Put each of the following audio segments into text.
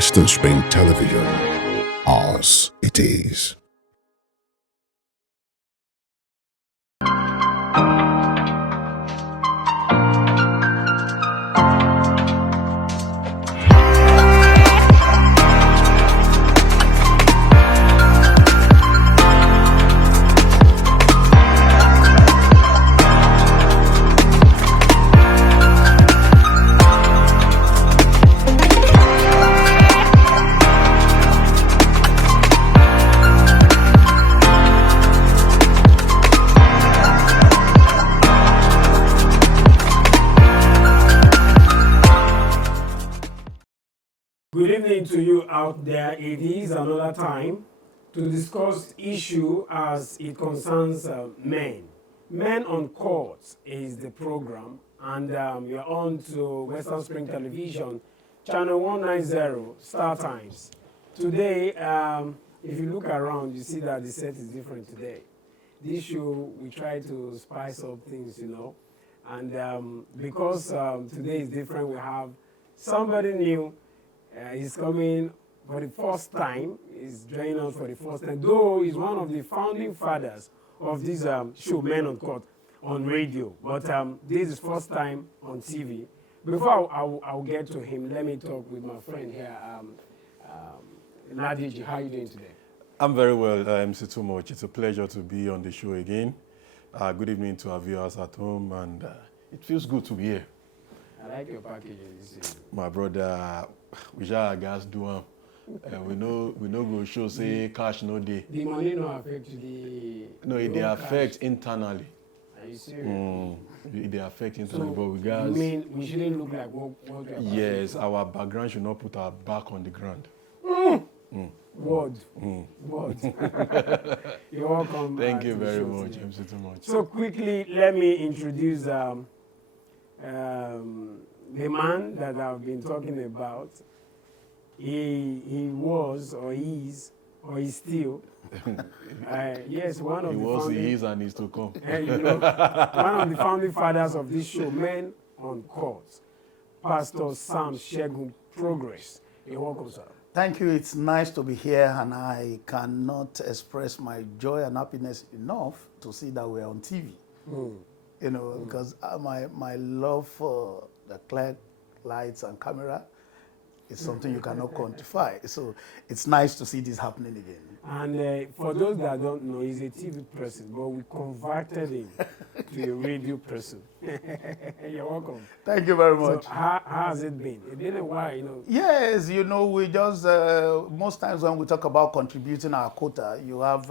Western Spring Television. Ours it is. Good evening to you out there. It is another time to discuss issue as it concerns men. Men on Court is the program, and you're on to Western Spring Television, channel 190, Star Times. Today, if you look around, you see that the set is different today. This show, we try to spice up things, and because today is different, we have somebody new. He's coming for the first time. He's joining us for the first time, though he's one of the founding fathers of this show, Men on Court, on radio. But this is first time on TV. Before I'll get to him, let me talk with my friend here, Nadiji. How are you doing today? I'm very well, MC Too Much. It's a pleasure to be on the show again. Good evening to our viewers at home, and it feels good to be here. I like your packaging. My brother, we shall guys do we know go show say cash no day. The money no affect the. No, it they affect internally. Are you serious? They affect internally, So, but we guys. you mean we shouldn't look like what we are? Yes, our background should not put our back on the ground. Word. You're welcome. Thank you to the very show much, today. MC Too Much. So quickly, let me introduce the man that I've been talking about. He was, or is, or is still. Yes, one of He the was, founding, he is, and he's to come. one of the founding fathers of this show, Men on Court, Pastor Sam Shegun Progress. You're welcome, sir. Thank you. It's nice to be here, and I cannot express my joy and happiness enough to see that we're on TV. Because my love for the clear lights and camera is something you cannot quantify. So it's nice to see this happening again. And for those that don't know, he's a TV person, but we converted him to a radio person. You're welcome. Thank you very much. So how has it been? It's been a while, Yes, we just, most times when we talk about contributing our quota, you have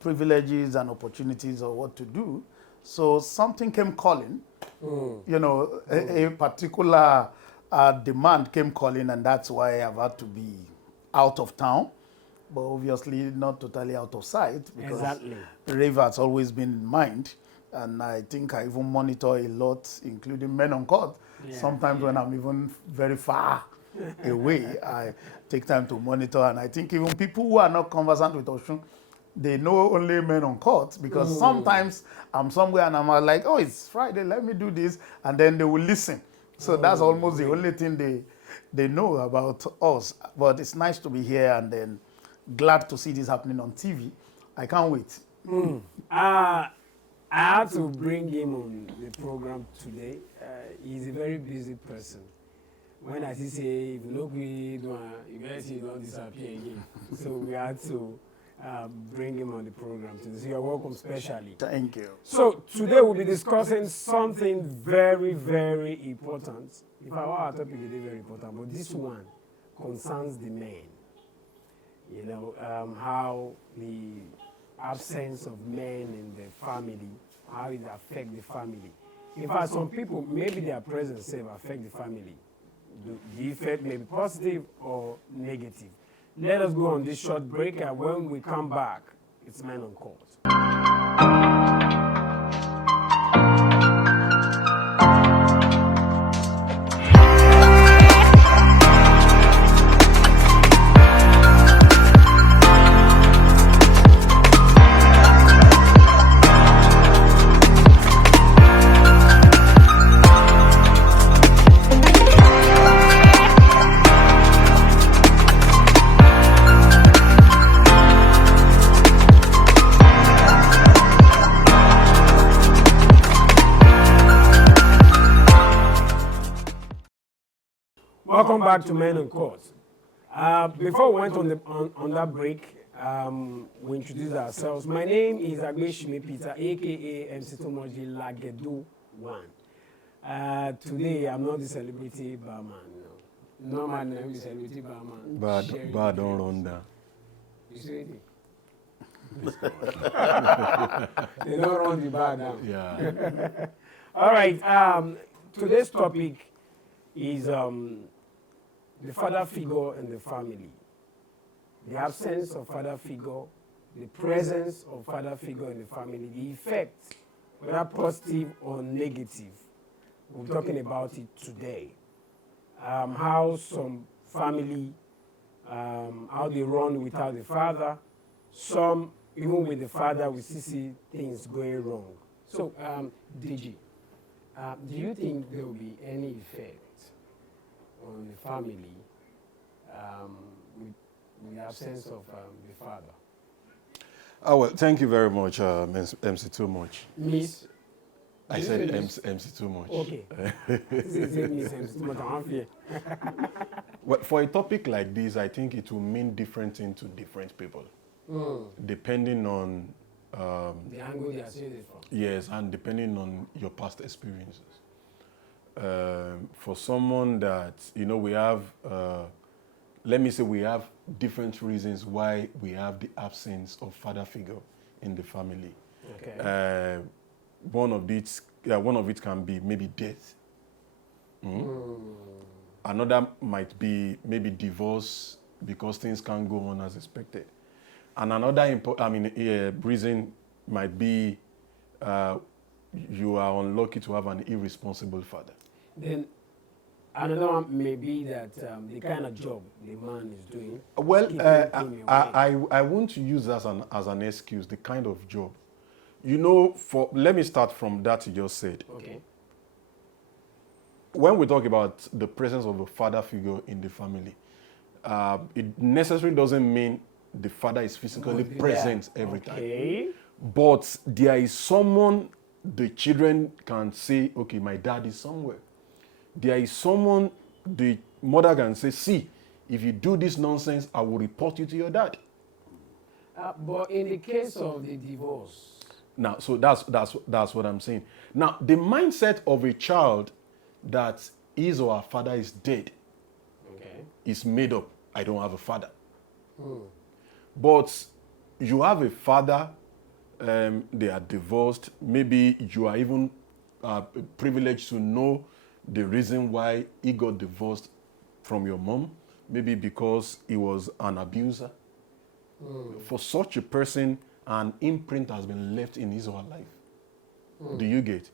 privileges and opportunities of what to do. So something came calling, a particular demand came calling, and that's why I've had to be out of town, but obviously not totally out of sight, because Rave has always been in mind. And I think I even monitor a lot, including Men on Court. Sometimes when I'm even very far away, I take time to monitor. And I think even people who are not conversant with Oshun, they know only Men on Court, because sometimes I'm somewhere and I'm like, oh, it's Friday, let me do this. And then they will listen. So that's almost the only thing they know about us. But it's nice to be here, and then glad to see this happening on TV. I can't wait. I had to bring him on the program today. He's a very busy person. When I say, if you look you better see don't disappear again. So we had to bring him on the program today. So you're welcome specially. Thank you. So today we'll be discussing something very, very important. If I want our topic, it is very important, but this one concerns the men. How the absence of men in the family, how it affects the family. In fact, some people, maybe their presence affect the family. The effect may be positive or negative. Let us go on this short break, and when we come back, it's Men on Court. Welcome back to Men on Court. Before we went on that break, we introduced ourselves. My name is Agbeshime Peter, aka MC Tomoji Lagedu One. Today, I'm not the celebrity barman. No, no man, I'm the celebrity barman. Bad don't run down. You see it? They don't run the bar down. Yeah. All right. Today's topic is the father figure in the family. The absence of father figure, the presence of father figure in the family, the effect, whether positive or negative. We're talking about it today. How some family, how they run without the father. Some, even with the father, we still see things going wrong. So, DG, do you think there will be any effect on the family with the absence of the father? Oh, well, thank you very much, MC Too Much. Miss? I said MC Too Much. Okay. This is Miss MC Too Much. I'm here. Well, for a topic like this, I think it will mean different things to different people, depending on The angle they are seeing it from. yes, and depending on your past experiences. For someone that we have, let me say, we have different reasons why we have the absence of father figure in the family. Okay. One of it can be maybe death. Another might be maybe divorce because things can't go on as expected. And another reason might be you are unlucky to have an irresponsible father. Then another one may be that the kind of job the man is doing. Well, is keeping him away. I won't use as an excuse the kind of job. Let me start from that you just said. Okay. When we talk about the presence of a father figure in the family, it necessarily doesn't mean the father is physically present every time. But there is someone the children can say, okay, my dad is somewhere. There is someone the mother can say, see, if you do this nonsense, I will report you to your dad. But in the case of the divorce. Now, so that's what I'm saying. Now, the mindset of a child that his or her father is dead is made up. I don't have a father. But you have a father, they are divorced. Maybe you are even privileged to know the reason why he got divorced from your mom. Maybe because he was an abuser. For such a person, an imprint has been left in his or her life. Do you get?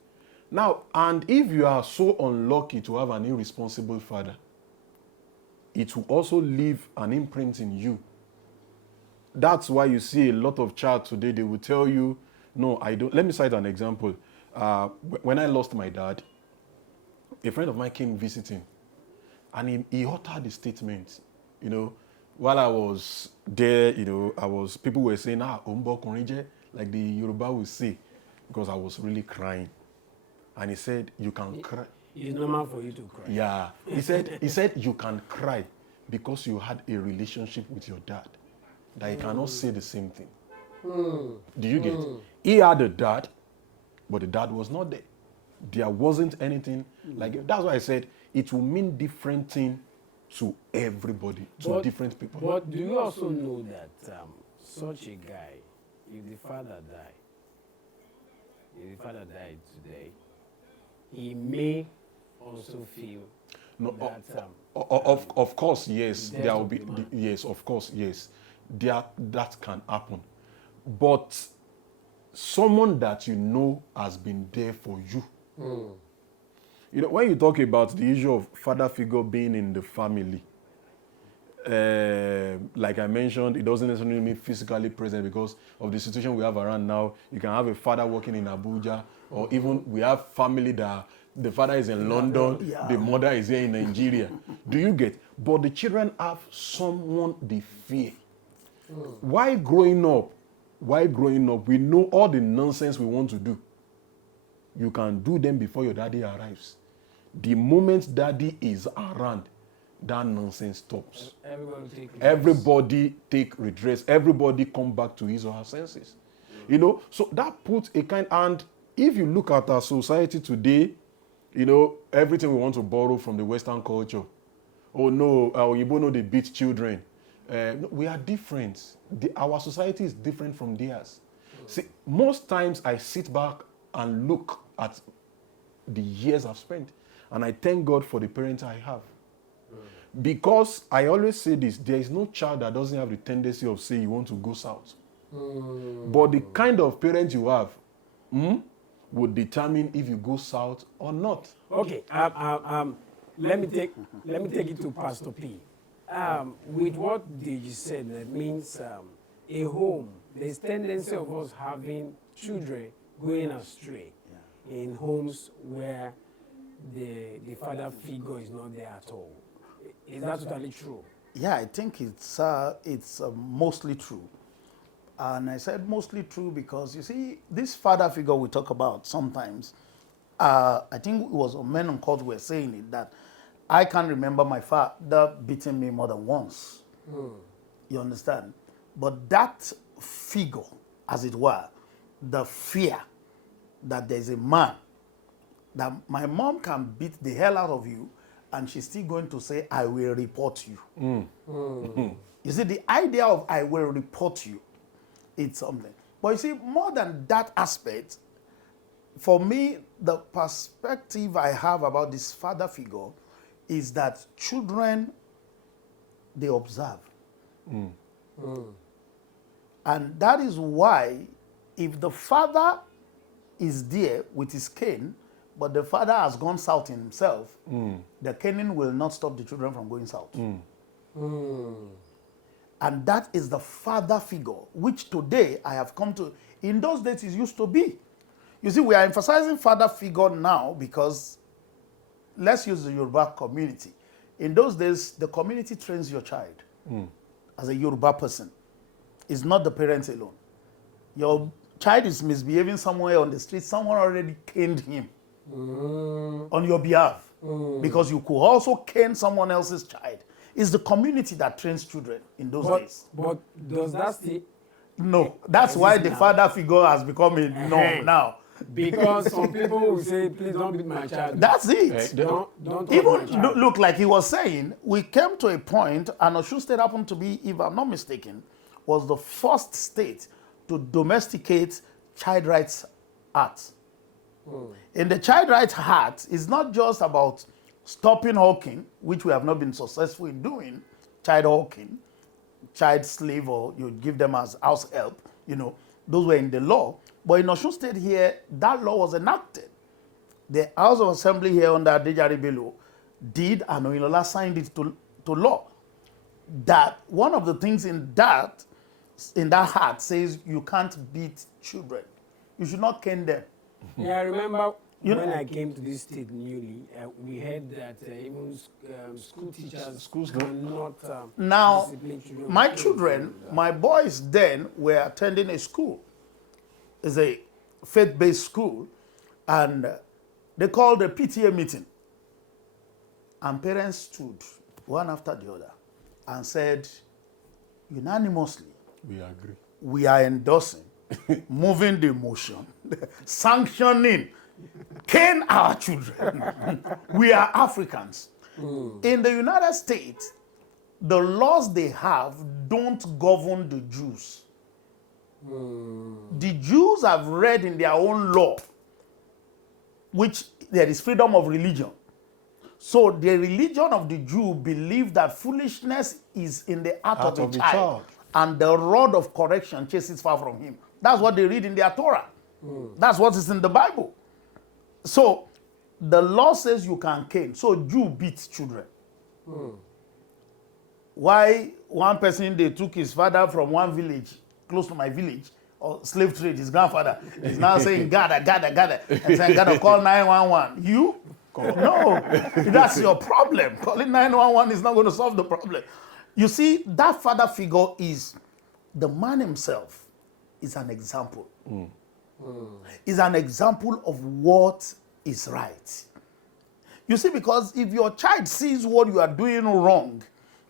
Now, and if you are so unlucky to have an irresponsible father, it will also leave an imprint in you. That's why you see a lot of child today, they will tell you, no, I don't. Let me cite an example. When I lost my dad, a friend of mine came visiting, and he uttered the statement, while I was there, people were saying, Ombo Konrije, like the Yoruba will say, because I was really crying. And he said, you can cry. It's normal for you to cry. Yeah. He said you can cry because you had a relationship with your dad. That he cannot say the same thing. Do you get? He had a dad, but the dad was not there. There wasn't anything like it. That's why I said it will mean different thing to everybody, to different people. But do you also know that such a guy, if the father died today, he may also feel that of course, yes, the there will death be of the man. yes, of course, yes, that can happen, but someone that has been there for you. When you talk about the issue of father figure being in the family, like I mentioned, it doesn't necessarily mean physically present because of the situation we have around now. You can have a father working in Abuja, or even we have family that the father is in London, the mother is here in Nigeria. Do you get? But the children have someone they fear. Why growing up, we know all the nonsense we want to do. You can do them before your daddy arrives. The moment daddy is around, that nonsense stops. Everybody take it. Everybody take redress. Everybody come back to his or her senses. You know, so that puts a kind, and if you look at our society today, you know, everything we want to borrow from the Western culture. Oh no, you know they beat children. No, we are different. Our society is different from theirs. See, most times I sit back and look at the years I've spent, and I thank God for the parents I have. Because I always say this, there is no child that doesn't have the tendency of saying you want to go south. But the kind of parents you have would determine if you go south or not. Okay, let me take it to Pastor P. With what Deji said, that means a home. There's tendency of us having children going astray in homes where the father figure is not there at all. Is that totally true? Yeah, I think it's mostly true. And I said mostly true because, you see, this father figure we talk about sometimes, I think it was men on court were saying it, that I can't remember my father beating me more than once. You understand? But that figure, as it were, the fear that there's a man, that my mom can beat the hell out of you, and she's still going to say, I will report you. You see, the idea of I will report you, it's something. But you see, more than that aspect, for me, the perspective I have about this father figure is that children, they observe. And that is why, if the father is there with his cane, but the father has gone south himself, the caning will not stop the children from going south. And that is the father figure, which today I have come to. In those days, it used to be. You see, we are emphasizing father figure now because, let's use the Yoruba community. In those days, the community trains your child as a Yoruba person. It's not the parents alone. Your child is misbehaving somewhere on the street, someone already caned him on your behalf because you could also cane someone else's child. It's the community that trains children in those days. But does that still... No, that's why the father figure has become a norm now. Because some people will say, please don't beat my child. That's it. Don't Even my child. look, like he was saying, we came to a point, and Osun State happened to be, if I'm not mistaken, was the first state to domesticate child rights acts. In the child rights act, it's not just about stopping hawking, which we have not been successful in doing, child hawking, child slave, or you give them as house help, you know, those were in the law. But in Osun State here, that law was enacted. The House of Assembly here under Adejare Bello did, and Oyinlola signed it to law. That one of the things in that act says you can't beat children. You should not cane them. Yeah, I remember when I came to this state newly, we heard that even school teachers cannot Now, discipline children. my children, my boys then were attending a school. It's a faith-based school, and they called a PTA meeting. And parents stood one after the other and said, unanimously, We agree. we are endorsing, moving the motion, sanctioning, cane our children. We are Africans. In the United States, the laws they have don't govern the Jews. The Jews have read in their own law, which there is freedom of religion. So the religion of the Jew believe that foolishness is in the heart of the child, and the rod of correction chases far from him. That's what they read in their Torah. That's what is in the Bible. So the law says you can cane. So Jew beats children. Why one person, they took his father from one village close to my village, or slave trade, his grandfather is now saying, gather, and saying, gather, call 911. You? No, that's your problem. Calling 911 is not going to solve the problem. You see, that father figure is, the man himself is an example. Is an example of what is right. You see, because if your child sees what you are doing wrong,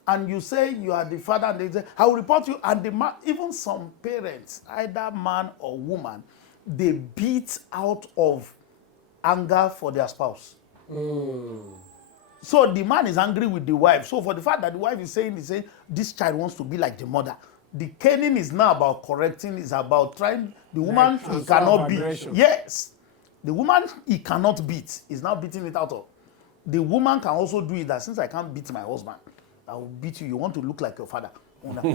and you say you are the father, and they say, I will report you, and the man, even some parents, either man or woman, they beat out of anger for their spouse. So the man is angry with the wife. So for the fact that the wife is saying, this child wants to be like the mother. The caning is not about correcting, it's about trying. The woman, Like he cannot beat. aggression. Yes. The woman, he cannot beat. He's now beating it out of. The woman can also do it that since I can't beat my husband, I will beat you. You want to look like your father.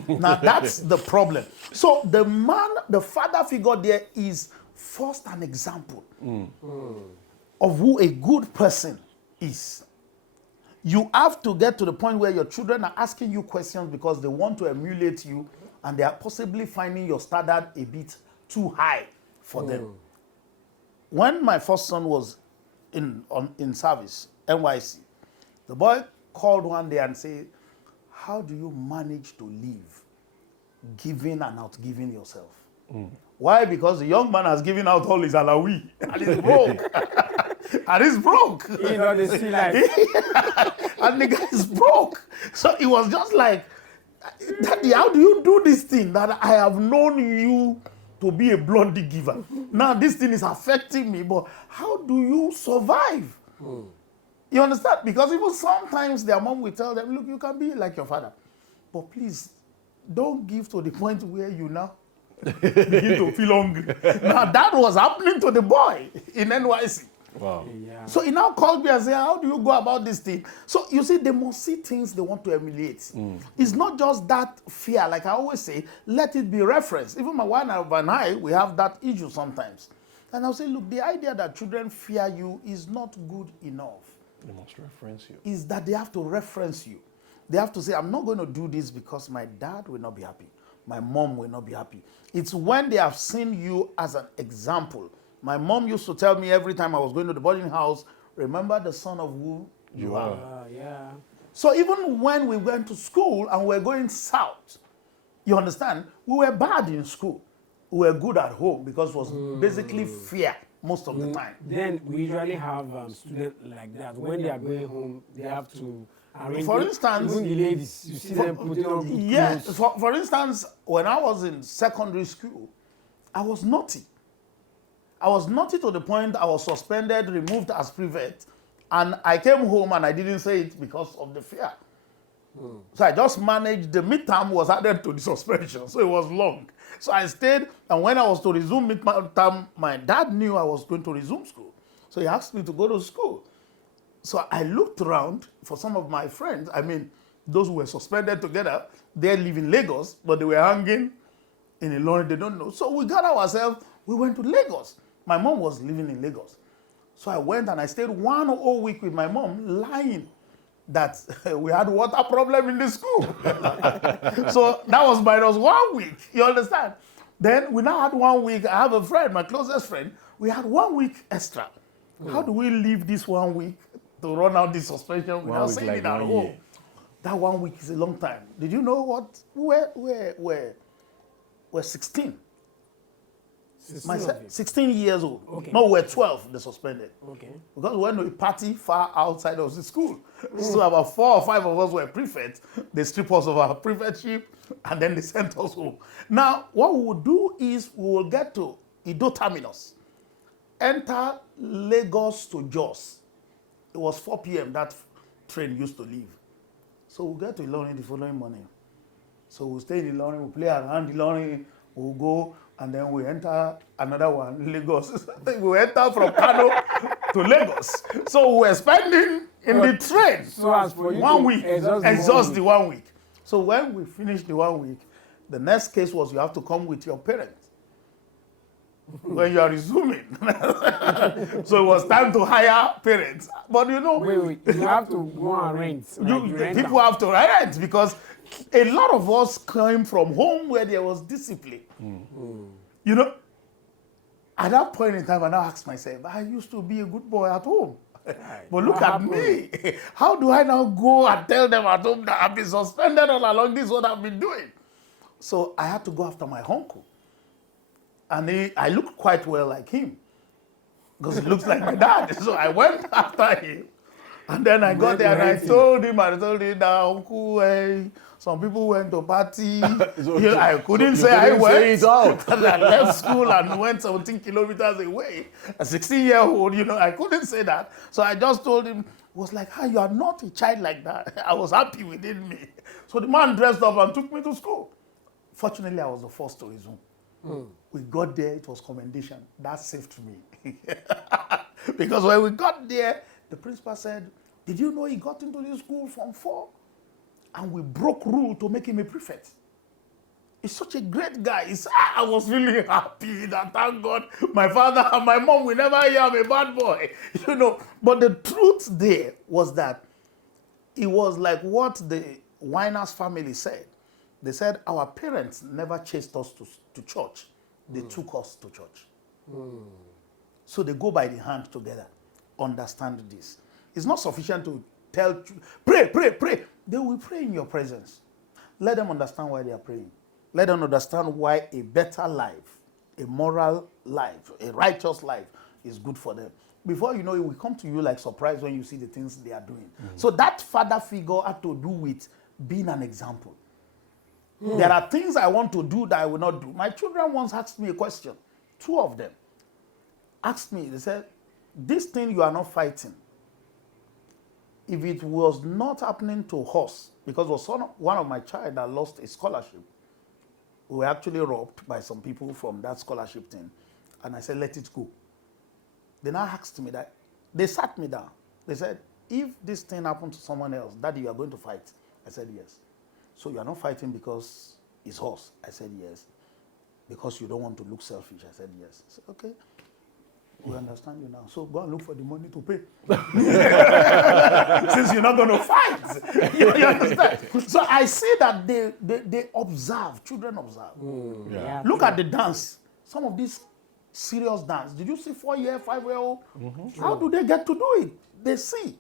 Now that's the problem. So the man, the father figure there is first an example of who a good person is. You have to get to the point where your children are asking you questions because they want to emulate you and they are possibly finding your standard a bit too high for them. When my first son was in service, NYC, the boy called one day and said, how do you manage to live giving and out giving yourself? Why? Because the young man has given out all his alawi and he's broke. And he's broke. You know, they see like, And the guy is broke. So it was just like, Daddy, how do you do this thing that I have known you to be a bloody giver? Now this thing is affecting me, but how do you survive? You understand? Because even sometimes their mom will tell them, look, you can be like your father, but please don't give to the point where you now begin to feel hungry. Now that was happening to the boy in NYC. Wow. yeah. So he now called me and said, how do you go about this thing? So you see, they must see things they want to emulate. It's not just that fear. Like I always say, let it be referenced. Even my wife and I, we have that issue sometimes. And I'll say, look, the idea that children fear you is not good enough. They must reference you. Is that they have to reference you. They have to say, I'm not going to do this because my dad will not be happy. My mom will not be happy. It's when they have seen you as an example. My mom used to tell me every time I was going to the boarding house, remember the son of who you are. Yeah. So even when we went to school and we were going south, you understand, we were bad in school. We were good at home because it was basically fear most of the time. Then we usually have students like that. When they are going home, they have to arrange. For it. instance, even the ladies, you see them putting on good Yes, clothes. for instance, when I was in secondary school, I was naughty. I was naughty to the point I was suspended, removed as prefect, and I came home and I didn't say it because of the fear. So I just managed, the midterm was added to the suspension, so it was long. So I stayed, and when I was to resume midterm, my dad knew I was going to resume school. So he asked me to go to school. So I looked around for some of my friends, I mean, those who were suspended together, they live in Lagos, but they were hanging in Ilorin, they don't know. So we got ourselves, we went to Lagos. My mom was living in Lagos. So I went and I stayed 1 whole week with my mom, lying that we had water problem in the school. So that was minus 1 week, you understand? Then we now had 1 week, I have a friend, my closest friend, we had 1 week extra. How do we leave this 1 week to run out this suspension without saying like it at 1 home? year. That 1 week is a long time. Did you know what? We're 16. 16 years old. Okay. No, we're 12, they suspended. Okay. Because we went to a party far outside of the school. So about 4 or 5 of us were prefects. They stripped us of our prefectship and then they sent us home. Now, what we will do is we will get to Ido Terminus, enter Lagos to Jos. It was 4 p.m. that train used to leave. So we'll get to Ilorin the following morning. So we'll stay in Ilorin, we'll play around Ilorin, we'll go, and then we enter another one, Lagos. We enter from Kano to Lagos. So we were spending in the train So as for you 1 to week, exhaust the 1 week. So when we finished the 1 week, the next case was you have to come with your parents when you are resuming. So it was time to hire parents. But you know, Wait, you have to go and rent. Like you rent people out. have to rent because a lot of us came from home where there was discipline. You know, at that point in time, I now asked myself, I used to be a good boy at home. But look What at happened? me. How do I now go and tell them at home that I've been suspended all along? This is what I've been doing. So I had to go after my uncle. And I looked quite well like him because he looks like my dad. So I went after him And then I got Went there and I renting. told him that, Uncle, some people went to party. I couldn't you say I couldn't went. say it out. And I left school and went 17 kilometers away. A 16-year-old, I couldn't say that. So I just told him, was like, you are not a child like that. I was happy within me. So the man dressed up and took me to school. Fortunately, I was the first to resume. We got there, it was commendation. That saved me. Because when we got there, the principal said, did you know he got into this school from 4? And we broke rule to make him a prefect. He's such a great guy. I was really happy that, thank God, my father and my mom will never hear I'm a bad boy. But the truth there was that it was like what the Winer's family said. They said, our parents never chased us to church. They took us to church. So they go by the hand together. Understand this. It's not sufficient to tell, pray, pray, pray. They will pray in your presence. Let them understand why they are praying. Let them understand why a better life, a moral life, a righteous life is good for them. Before you know it will come to you like surprise when you see the things they are doing. So that father figure had to do with being an example. There are things I want to do that I will not do. My children once asked me a question. 2 of them asked me, they said, this thing you are not fighting, if it was not happening to us, because it was one of my child that lost a scholarship, we were actually robbed by some people from that scholarship thing. And I said, let it go. They now asked me that. They sat me down. They said, if this thing happened to someone else, Daddy, you are going to fight. I said, yes. So you are not fighting because it's us? I said, yes. Because you don't want to look selfish? I said, yes. I said, okay. We understand you now. So go and look for the money to pay. Since you're not going to fight. You understand? So I see that they observe, children observe. Yeah. Look at the dance. Some of these serious dance. Did you see 4-year, 5-year-old? How do they get to do it? They see.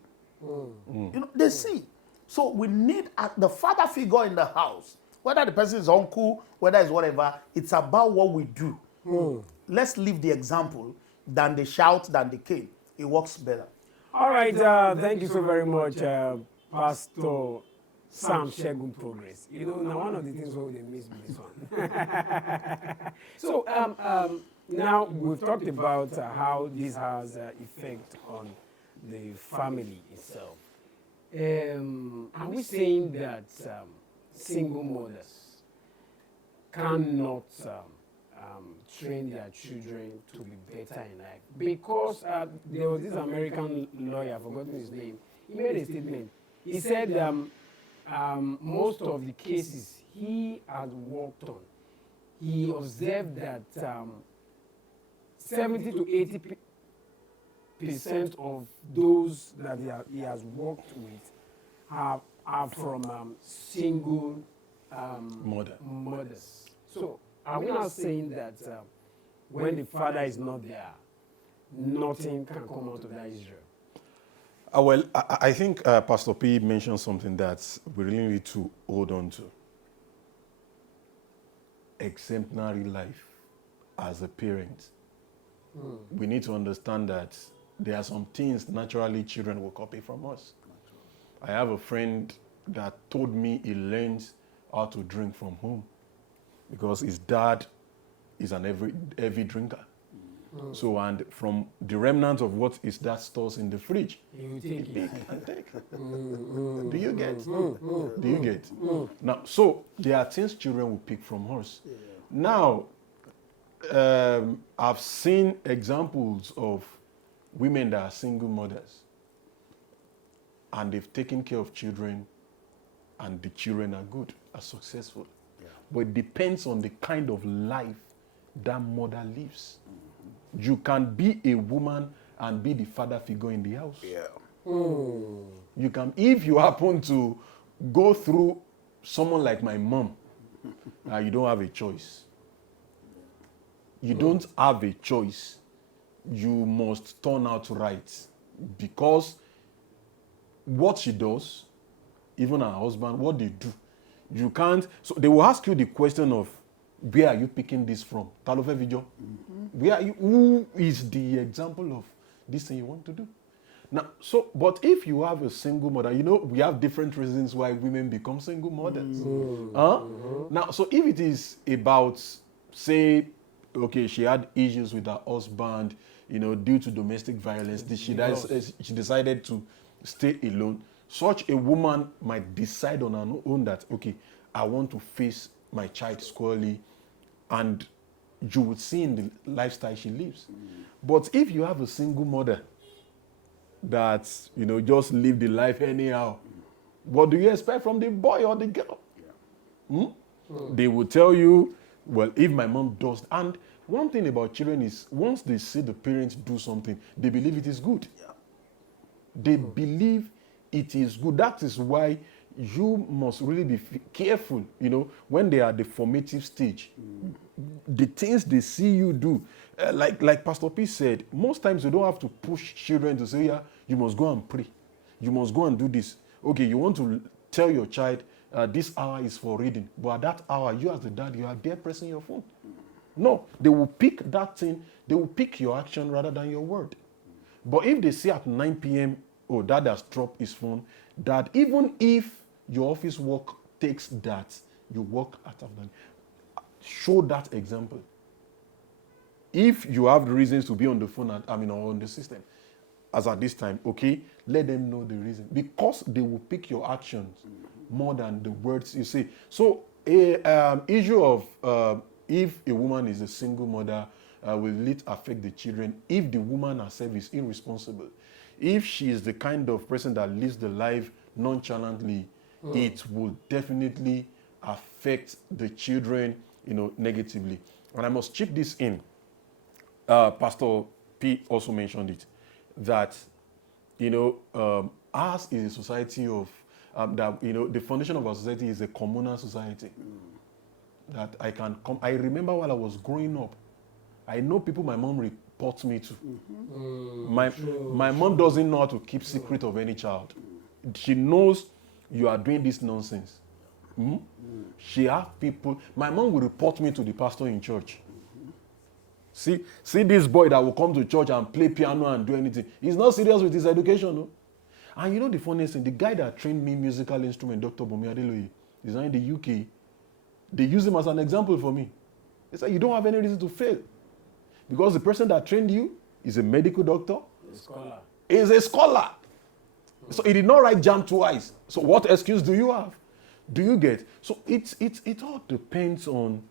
They see. So we need the father figure in the house. Whether the person is uncle, whether it's whatever, it's about what we do. Let's leave the example than the shout, than the cane. It works better. All right, thank you so very much, Pastor Sam Shegun Progress. Now one of the things where they miss this one. So now we've talked about how this has effect on the family itself. Are we saying that single mothers cannot train their children to be better in life? Because there was this American lawyer, I've forgotten his name, he made a statement. He said most of the cases he has worked on, he observed that 70 to 80% of those that he has worked with are from single mothers. So are we not saying that when the father is not there, nothing can come out of that Israel? Well, I think Pastor P mentioned something that we really need to hold on to. Exemplary life as a parent. We need to understand that there are some things naturally children will copy from us. I have a friend that told me he learned how to drink from home because his dad is an heavy drinker. So, and from the remnants of what his dad stores in the fridge, You take it. and take. Do you get? Do you get? Now, so there are things children will pick from us. Now, I've seen examples of women that are single mothers and they've taken care of children and the children are good, are successful. But it depends on the kind of life that mother lives. You can be a woman and be the father figure in the house. You can, if you happen to go through someone like my mom, you don't have a choice. You don't have a choice. You must turn out right. Because what she does, even her husband, what they do, you can't. So they will ask you the question of, where are you picking this from? Where are you, who is the example of this thing you want to do? Now, so, but if you have a single mother, you know, we have different reasons why women become single mothers. Now, so if it is about, say, okay, she had issues with her husband, you know, due to domestic violence, she decided to stay alone. Such a woman might decide on her own that, okay, I want to face my child squarely, and you would see in the lifestyle she lives. But if you have a single mother that, you know, just live the life anyhow, what do you expect from the boy or the girl? They will tell you, well, if my mom does, and one thing about children is once they see the parents do something, they believe it is good. They believe it is good. That is why you must really be careful, you know, when they are at the formative stage. The things they see you do, like Pastor P said, most times you don't have to push children to say, yeah, you must go and pray. You must go and do this. Okay, you want to tell your child, this hour is for reading. But at that hour, you as the dad, you are there pressing your phone. No, they will pick that thing. They will pick your action rather than your word. But if they say at 9 p.m., oh, dad has dropped his phone, that even if your office work takes that, you work at afternoon. Show that example. If you have reasons to be on the phone, or on the system, as at this time, okay, let them know the reason. Because they will pick your actions more than the words you say. So, issue of if a woman is a single mother, will it affect the children? If the woman herself is irresponsible, if she is the kind of person that lives the life nonchalantly, it will definitely affect the children, you know, negatively. And I must chip this in. Pastor P also mentioned it, that, you know, ours is a society of, that, you know, the foundation of our society is a communal society. That I remember while I was growing up, I know people my mom reports me to. My mom doesn't know how to keep secret of any child. She knows you are doing this nonsense. She has people. My mom will report me to the pastor in church. See this boy that will come to church and play piano and do anything. He's not serious with his education, no. And you know the funniest thing, the guy that trained me musical instrument, Dr. Bomi Adeloye, is now in the UK. They use him as an example for me. They say you don't have any reason to fail. Because the person that trained you is a medical doctor. Is a scholar. So he did not write JAM twice. So what excuse do you have? Do you get? So it all depends on,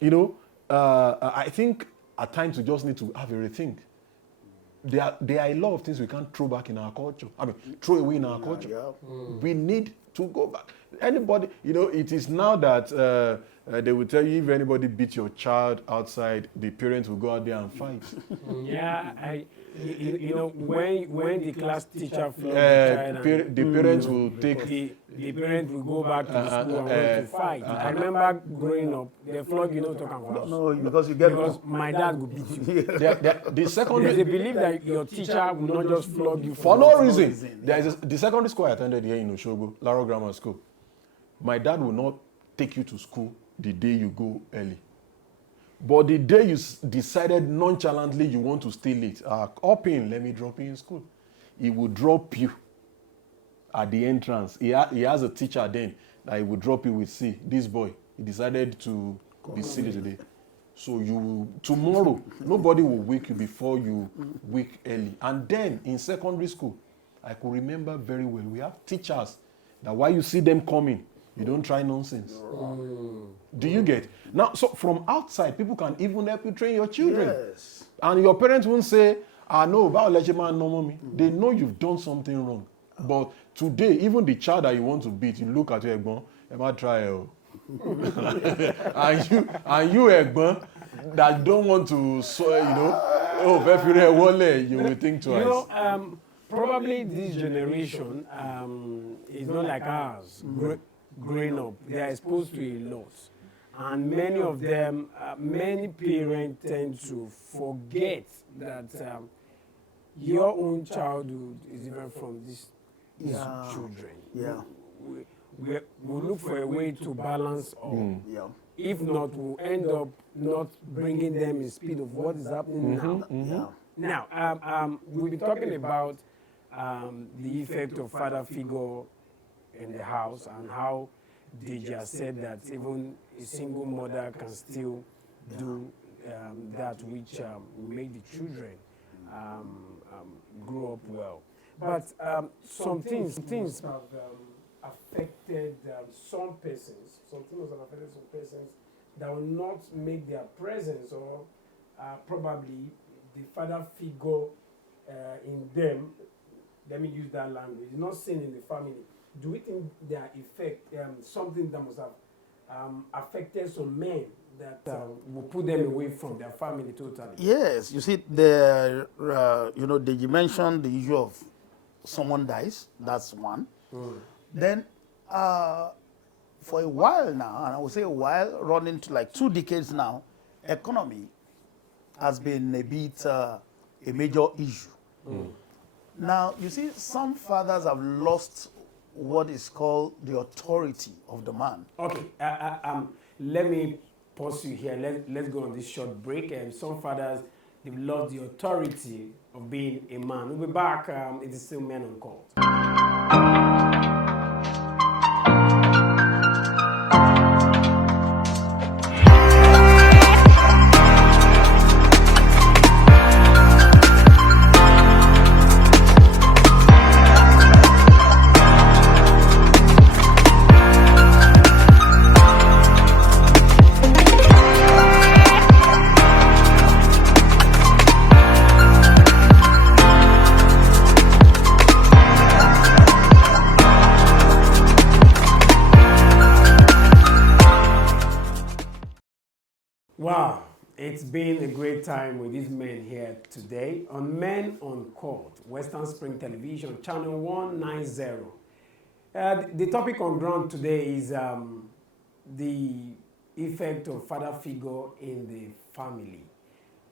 you know, I think at times we just need to have a rethink. There are a lot of things we can't throw back in our culture. Throw away in our culture. We need to go back. Anybody, you know, it is now that they will tell you if anybody beats your child outside, the parents will go out there and fight. You know, when the class teacher flogged the child, the parents will take. The parents will go back to the school and want to fight. I remember growing up, they flog, you know, talking about. No, because my dad would beat you. The secondary, they believe that your teacher will not just flog you for no reason. There is the secondary school I attended here in Oshogo, Laro Grammar School. My dad will not take you to school the day you go early. But the day you decided nonchalantly you want to stay late, up in, let me drop you in school. He will drop you at the entrance. He has a teacher then that he will drop you with, see, this boy, he decided to be silly today. So tomorrow, nobody will wake you before you wake early. And then in secondary school, I could remember very well, we have teachers that while you see them coming, you don't try nonsense. Do you get? Now, so from outside, people can even help you train your children. Yes. And your parents won't say, no, about man, no mommy. They know you've done something wrong. But today, even the child that you want to beat, you look at your egbon, Emma try and you egbon, that don't want to, you will think twice. You know, probably this generation is not like ours. Growing up, they are exposed to a lot. And many of them, many parents tend to forget that your own childhood is different from these children. Yeah. We look for a way to balance all. If not, we'll end up not bringing them in speed of what is happening now. Yeah. Now, we'll be talking about the effect of father figure in the house and how they just said that even a single mother can still do that which will make the children grow up well. But some things have affected some persons, some things have affected some persons that will not make their presence or probably the father figure in them, let me use that language, not seen in the family. Do we think their effect, something that must have affected some men that will put them away from their family totally? Yes, you see, you mentioned the issue of someone dies. That's one. Then, for a while now, and I would say a while, running to like 2 decades now, economy has been a bit a major issue. Now, you see, some fathers have lost what is called the authority of the man. Okay, let me pause you here. Let's go on this short break. And some fathers, they've lost the authority of being a man. We'll be back. It is still Men on Call. Wow, it's been a great time with these men here today on Men on Court, Western Spring Television, channel 190. The topic on ground today is the effect of father figure in the family.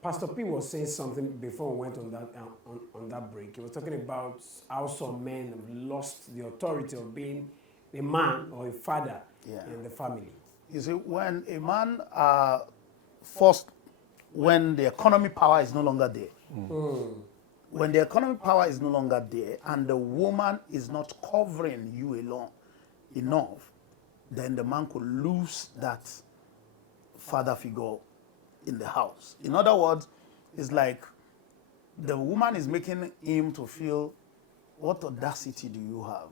Pastor P was saying something before we went on that break. He was talking about how some men have lost the authority of being a man or a father in the family. You see, when a man first, when the economic power is no longer there, when the economic power is no longer there and the woman is not covering you alone enough, then the man could lose that father figure in the house. In other words, it's like the woman is making him to feel, what audacity do you have?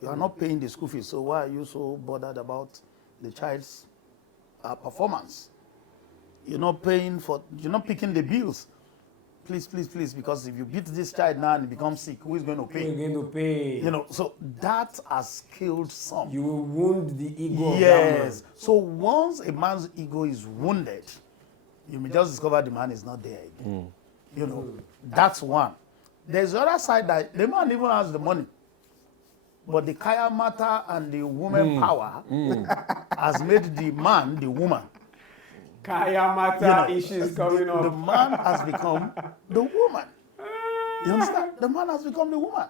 You are not paying the school fees, so why are you so bothered about the child's performance? You're not picking the bills. Please, please, please, because if you beat this child now and he becomes sick, who is going to pay? Who is going to pay? So that has killed some. You will wound the ego of that man. So once a man's ego is wounded, you may just discover the man is not there again. That's one. There's the other side that the man even has the money, but the kaya matter and the woman power has made the man the woman. Kaya matter issues coming up. The man has become the woman. You understand? The man has become the woman.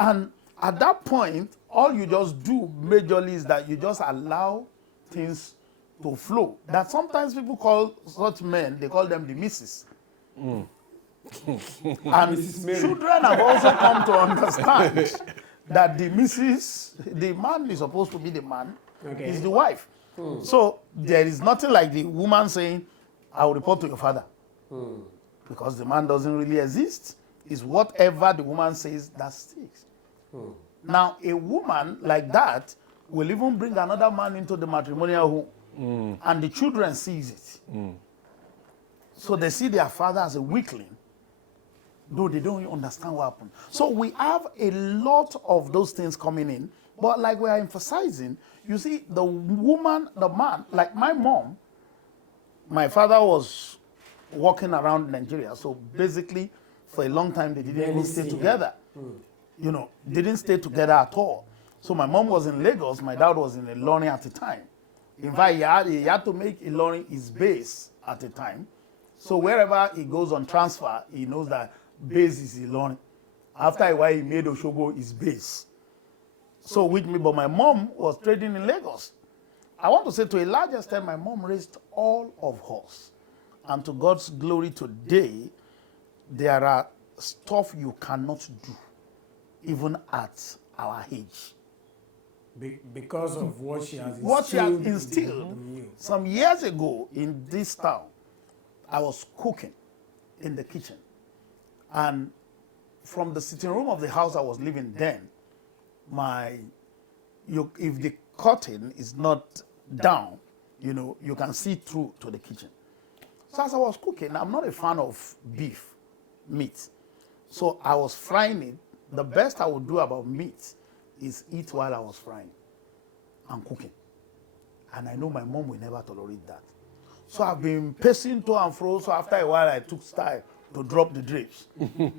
And at that point, all you just do majorly is that you just allow things to flow. That sometimes people call such men, they call them the missus. And children have also come to understand that the missus, the man is supposed to be the man, is the wife. So there is nothing like the woman saying, I will report to your father. Because the man doesn't really exist. It's whatever the woman says that sticks. Now, a woman like that will even bring another man into the matrimonial home. And the children sees it. So they see their father as a weakling, though they don't understand what happened. So we have a lot of those things coming in. But like we are emphasizing, you see, the woman, the man, like my mom, my father was walking around Nigeria. So basically, for a long time, they didn't even stay together. Didn't stay together at all. So my mom was in Lagos, my dad was in Ilorin at the time. In fact, he had to make Ilorin his base at the time. So wherever he goes on transfer, he knows that base is Ilorin. After a while, he made Oshogo his base. So with me, but my mom was trading in Lagos. I want to say to a large extent, my mom raised all of us. And to God's glory today, there are stuff you cannot do even at our age. Because of what she has What she has instilled instilled. in you. Some years ago in this town, I was cooking in the kitchen. And from the sitting room of the house I was living then, if the curtain is not down, you can see through to the kitchen. So as I was cooking, I'm not a fan of meat. So I was frying it. The best I would do about meat is eat while I was frying and cooking. And I know my mom will never tolerate that. So I've been pacing to and fro. So after a while, I took style to drop the drapes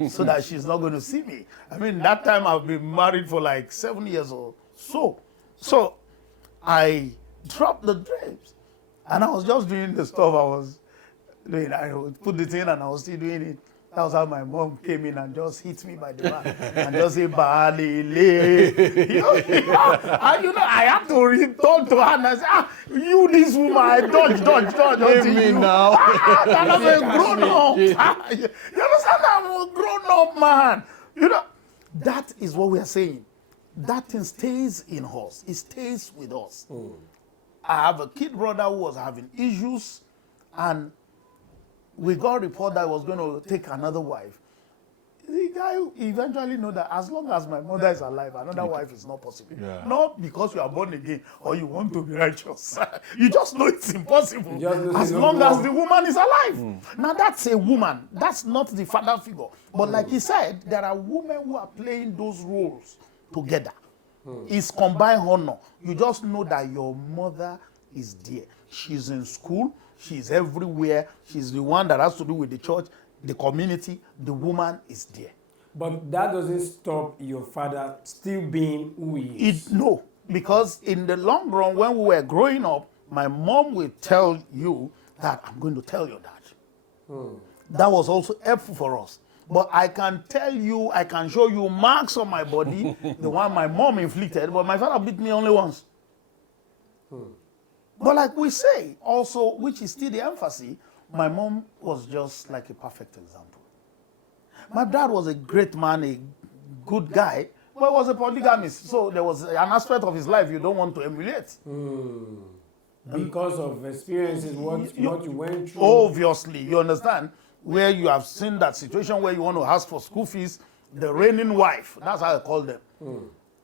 so that she's not going to see me. I mean, that time I've been married for like 7 years or so. So I dropped the drapes and I was just doing the stuff I was doing. I would put it in and I was still doing it. That was how my mom came in and just hit me by the back and just say, Balile. I had to return to her and I said, you this woman, I dodge. Leave me now. I'm a grown up. You understand? I'm a grown up man. That is what we are saying. That thing stays in us. It stays with us. I have a kid brother who was having issues and we got a report that I was going to take another wife. The guy eventually know that as long as my mother is alive, another wife is not possible. Yeah. Not because you are born again or you want to be righteous. You just know it's impossible as long as the woman is alive. Now that's a woman. That's not the father figure. But like he said, there are women who are playing those roles together. It's combined honor. You just know that your mother is there. She's in school. She's everywhere. She's the one that has to do with the church, the community. The woman is there. But that doesn't stop your father still being who he is. No, because in the long run, when we were growing up, my mom will tell you that I'm going to tell your dad. That was also helpful for us. But I can tell you, I can show you marks on my body, the one my mom inflicted, but my father beat me only once. But like we say, also, which is still the emphasis, my mom was just like a perfect example. My dad was a great man, a good guy, but he was a polygamist. So there was an aspect of his life you don't want to emulate. Because of experiences, what you went through. Obviously, you understand, where you have seen that situation where you want to ask for school fees, the reigning wife, that's how I call them.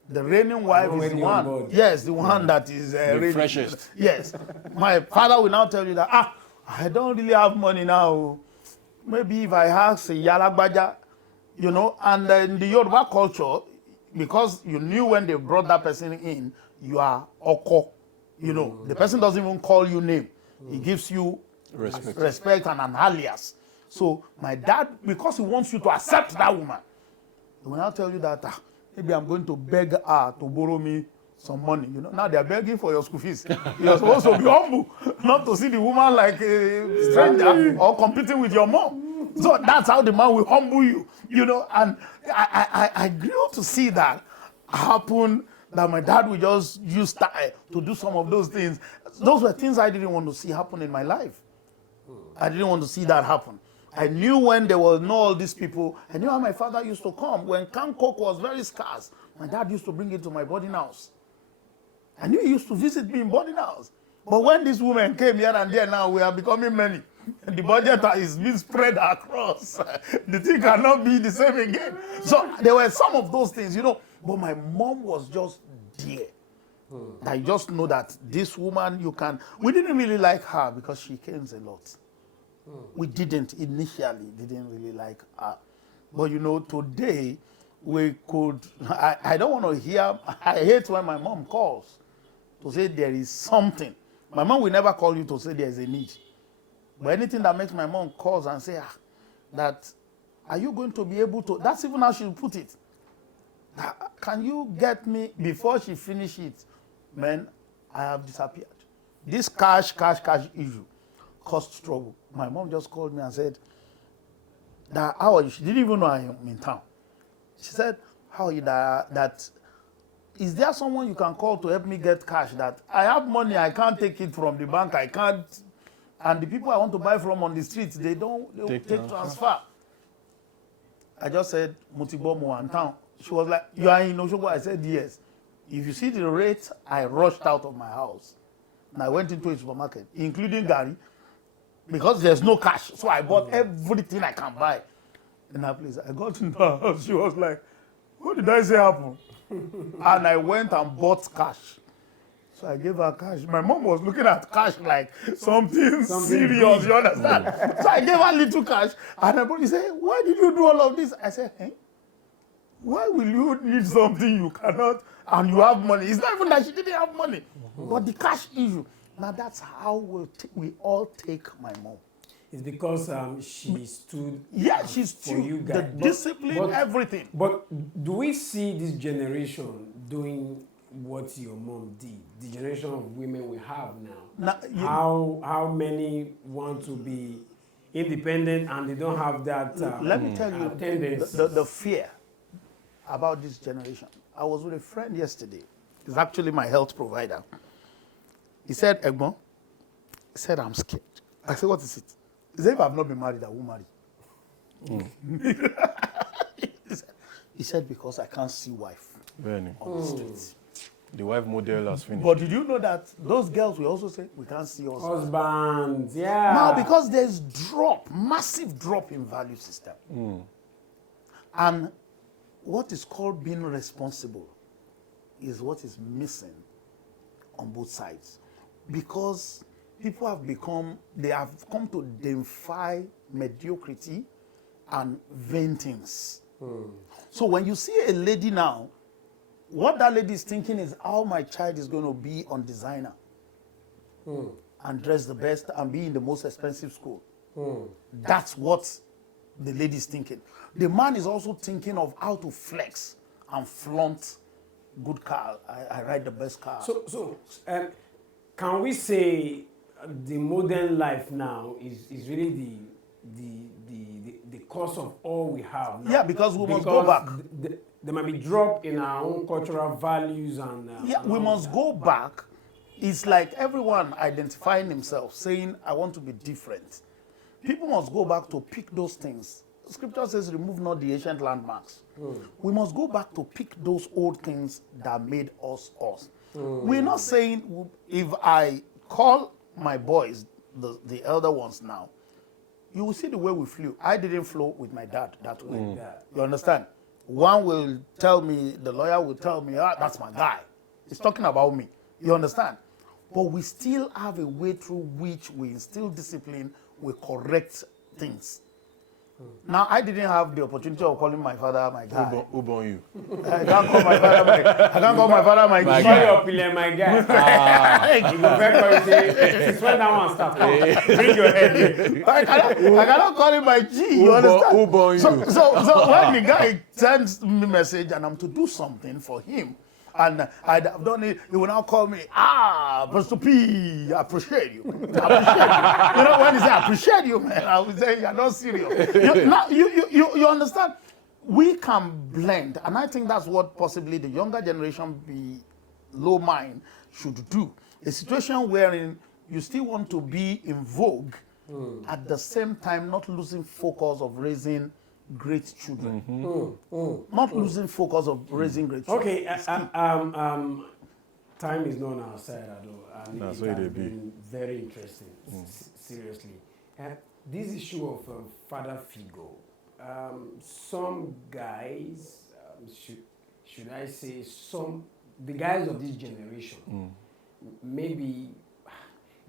The reigning wife is the one. Yes, the one that is the freshest. Yes. My father will now tell you that, I don't really have money now. Maybe if I ask a Yalagbaja, and in the Yoruba culture, because you knew when they brought that person in, you are Oko. The person doesn't even call you name. He gives you respect and an alias. So my dad, because he wants you to accept that woman, he will now tell you that, maybe I'm going to beg her to borrow me some money. Now they're begging for your school fees. You're supposed to be humble, not to see the woman like a stranger or competing with your mom. So that's how the man will humble you, And I grew to see that happen, that my dad would just use style to do some of those things. Those were things I didn't want to see happen in my life. I didn't want to see that happen. I knew when there was all these people, I knew how my father used to come. When can coke was very scarce, my dad used to bring it to my boarding house. I knew he used to visit me in boarding house. But when these women came here and there, now we are becoming many. And the budget is being spread across. The thing cannot be the same again. So there were some of those things, But my mom was just there. I just know that this woman, we didn't really like her because she cares a lot. We didn't really like her. But today we could, I don't want to hear, I hate when my mom calls to say there is something. My mom will never call you to say there's a need. But anything that makes my mom calls and say, that, are you going to be able to, that's even how she put it. Can you get me, before she finish it, man, I have disappeared. This cash issue caused trouble. My mom just called me and said, how are you? She didn't even know I am in town. She said, how are you? That is there someone you can call to help me get cash? That I have money, I can't take it from the bank, I can't. And the people I want to buy from on the streets, they don't take transfer. I just said, Mutibomo and town. She was like, "You are in Oshogo?" I said, "Yes." If you see the rate, I rushed out of my house. And I went into a supermarket, including Gary, because there's no cash. So I bought everything I can buy in that place. I got into her house. She was like, "What did I say happened?" And I went and bought cash. So I gave her cash. My mom was looking at cash like something serious, you understand? So I gave her little cash. And everybody said, "Why did you do all of this?" I said, "Hey, why will you need something you cannot and you have money?" It's not even that she didn't have money, but the cash issue. Now that's how we all take my mom. It's because she stood Yeah, she's for you guys. the discipline, everything. But do we see this generation doing what your mom did? The generation of women we have now. How many want to be independent and they don't have that Let me tell you the fear about this generation. I was with a friend yesterday. He's actually my health provider. He said, "Egbon," he said, "I'm scared." I said, "What is it?" He said, "If I've not been married, I won't marry." He said, "Because I can't see wife on the streets." The wife model has finished. But did you know that those girls will also say, "We can't see husbands." Husbands, yeah. Now, because there's massive drop in value system. And what is called being responsible is what is missing on both sides. Because people have come to defy mediocrity and vain things. So when you see a lady now, what that lady is thinking is how my child is going to be on designer and dress the best and be in the most expensive school. That's what the lady is thinking. The man is also thinking of how to flex and flaunt good car. I ride the best car. So can we say the modern life now is really the cause of all we have now? Yeah, because we must go back. There might be drop in our own cultural values and we must go back. It's like everyone identifying himself, saying, "I want to be different." People must go back to pick those things. Scripture says, "Remove not the ancient landmarks." We must go back to pick those old things that made us us. We're not saying, if I call my boys, the elder ones now, you will see the way we flew. I didn't flow with my dad that way. You understand? One will tell me, the lawyer will tell me, "That's my guy." He's talking about me. You understand? But we still have a way through which we instill discipline, we correct things. Now, I didn't have the opportunity of calling my father my guy. Who born you? I can't call my father my my guy. guy. My guy. You go back and say, "Since when that one start? Bring your head here." I cannot call him my G. You understand? Who born you? So when the guy sends me a message and I'm to do something for him, and I've done it, he will now call me, Pastor P, I appreciate you. I appreciate you. You know, when he say, "I appreciate you," man, I will say, "You're not serious." You understand? We can blend, and I think that's what possibly the younger generation below mine should do. A situation wherein you still want to be in vogue, at the same time not losing focus of raising great children. Not losing focus of raising great children. Okay, time is not on our side at all. And That's it what has it be. been very interesting, seriously. This issue of father figure, some guys, should I say, the guys of this generation, maybe,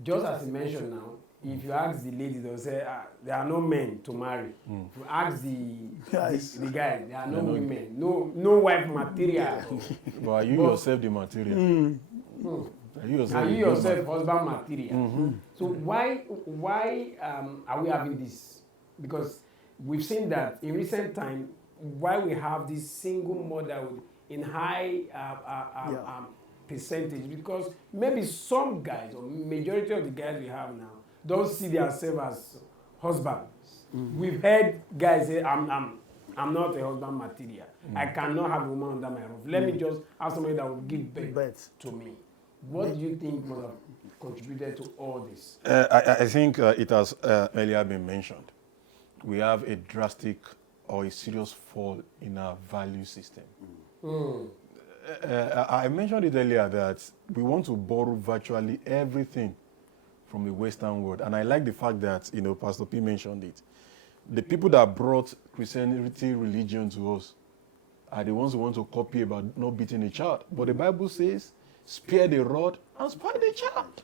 just as you mentioned now, if you ask the lady, they'll say, there are no men to marry. If you ask the guy, there are no women, no wife material. But are you yourself the material? Are you yourself husband material? So why are we having this? Because we've seen that in recent time, why we have this single motherhood in high percentage, because maybe some guys, or majority of the guys we have now, don't see themselves as husbands. We've heard guys say, I'm not a husband material. I cannot have a woman under my roof. Let me just have somebody that will give birth to me. What do you think must have contributed to all this? I think it has earlier been mentioned. We have a drastic or a serious fall in our value system. I mentioned it earlier that we want to borrow virtually everything from the Western world. And I like the fact that, Pastor P mentioned it. The people that brought Christianity religion to us are the ones who want to copy about not beating a child. But the Bible says, spare the rod and spoil the child.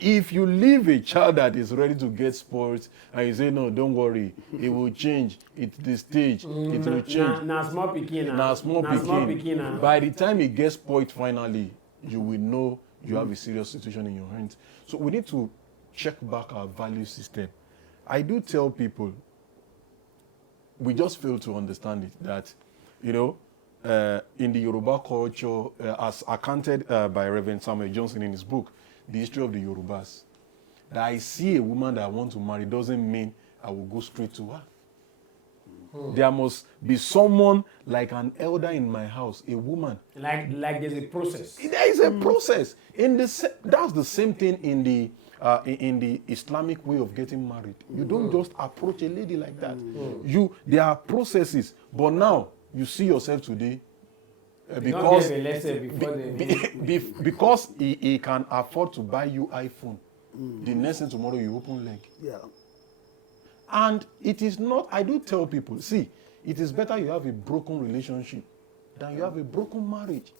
If you leave a child that is ready to get spoiled and you say, no, don't worry, it will change, it's the stage, it will change. Now small pikin. Now small pikin. pikin. By the time it gets spoiled finally, you will know you have a serious situation in your hands. So we need to check back our value system. I do tell people, we just fail to understand it, that, in the Yoruba culture, as accounted by Reverend Samuel Johnson in his book, The History of the Yorubas, that I see a woman that I want to marry doesn't mean I will go straight to her. There must be someone like an elder in my house, a woman. Like there's a process. There is a process. That's the same thing in the Islamic way of getting married. You don't just approach a lady like that. There are processes. But now, you see yourself today, because he can afford to buy you iPhone. The next thing tomorrow, you open leg. Yeah. And it is not, I do tell people, see, it is better you have a broken relationship than you have a broken marriage.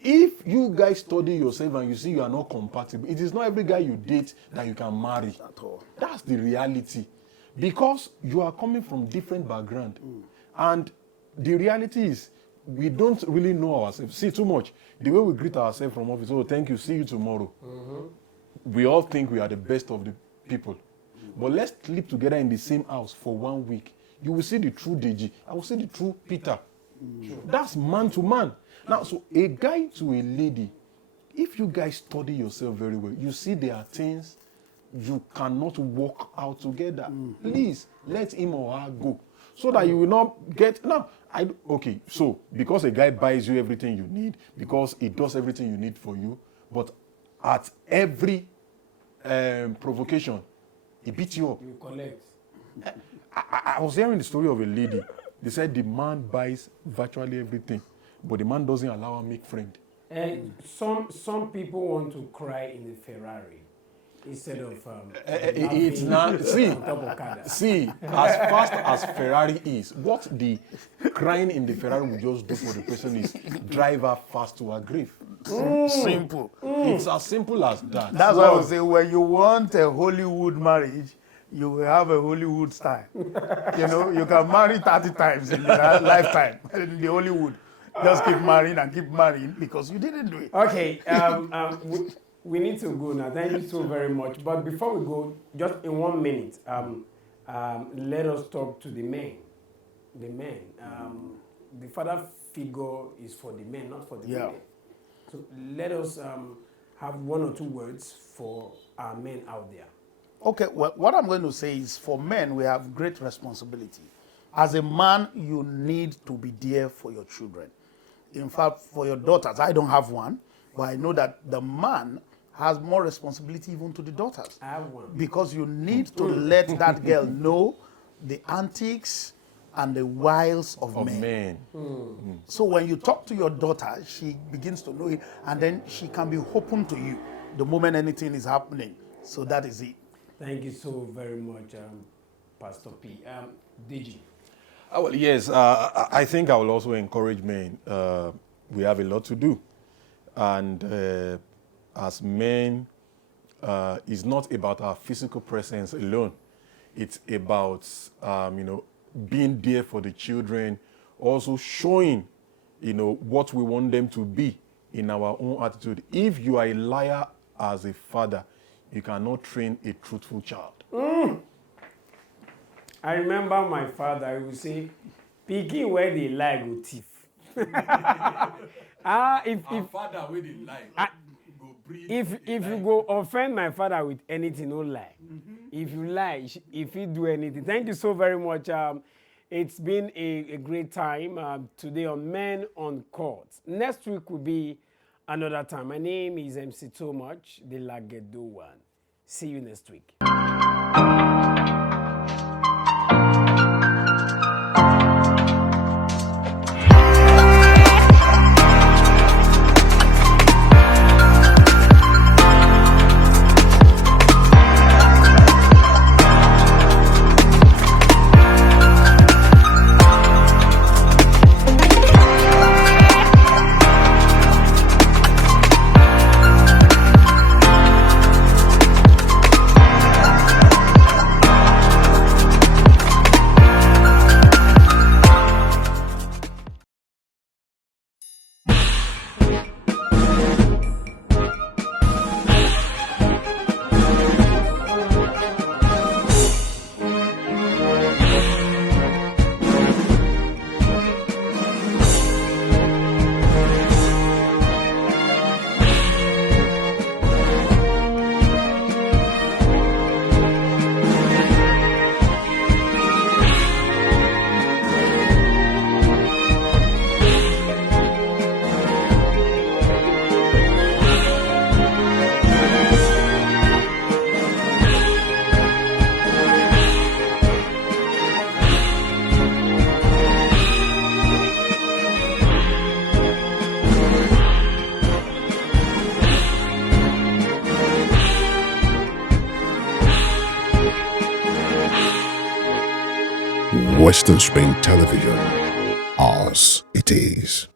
If you guys study yourself and you see you are not compatible, it is not every guy you date that you can marry. At all. That's the reality. Because you are coming from different background. And the reality is, we don't really know ourselves. See, too much. The way we greet ourselves from office, oh, thank you, see you tomorrow. We all think we are the best of the people. But let's sleep together in the same house for 1 week. You will see the true Deji. I will see the true Peter. That's man to man. Now, so a guy to a lady, if you guys study yourself very well, you see there are things you cannot work out together. Please, let him or her go. So that you will not get... Now, okay, so because a guy buys you everything you need, because he does everything you need for you, but at every provocation, he beats you up. You collect. I was hearing the story of a lady. They said the man buys virtually everything, but the man doesn't allow her make friend. Some people want to cry in the Ferrari instead of it's not. See, as fast as Ferrari is, what the crying in the Ferrari will just do for the person is drive her fast to her grave. Simple. It's as simple as that. That's why I would say when you want a Hollywood marriage, you will have a Hollywood style. You can marry 30 times in your lifetime in the Hollywood. Just keep marrying because you didn't do it. Okay, we need to go now. Thank you so very much. But before we go, just in 1 minute, let us talk to the men. The men. The father figure is for the men, not for the women. So let us have 1 or 2 words for our men out there. Okay, well, what I'm going to say is for men, we have great responsibility. As a man, you need to be there for your children. In fact, for your daughters, I don't have one, but I know that the man has more responsibility even to the daughters. I have one. Because you need to let that girl know the antics and the wiles of men. So when you talk to your daughter, she begins to know it, and then she can be open to you the moment anything is happening. So that is it. Thank you so very much, Pastor P. Deji. Well, yes, I think I will also encourage men. We have a lot to do. And as men, it's not about our physical presence alone. It's about, being there for the children, also showing, what we want them to be in our own attitude. If you are a liar as a father, you cannot train a truthful child. I remember my father, he would say, "Pikin where they lie go thief." Father where they lie, go breathe. If you go offend my father with anything, no lie. If you lie, if you do anything. Thank you so very much. It's been a great time today on Men on Court. Next week will be another time. My name is MC Too Much, the Lagedo one. See you next week. Western Spring Television. Ours it is.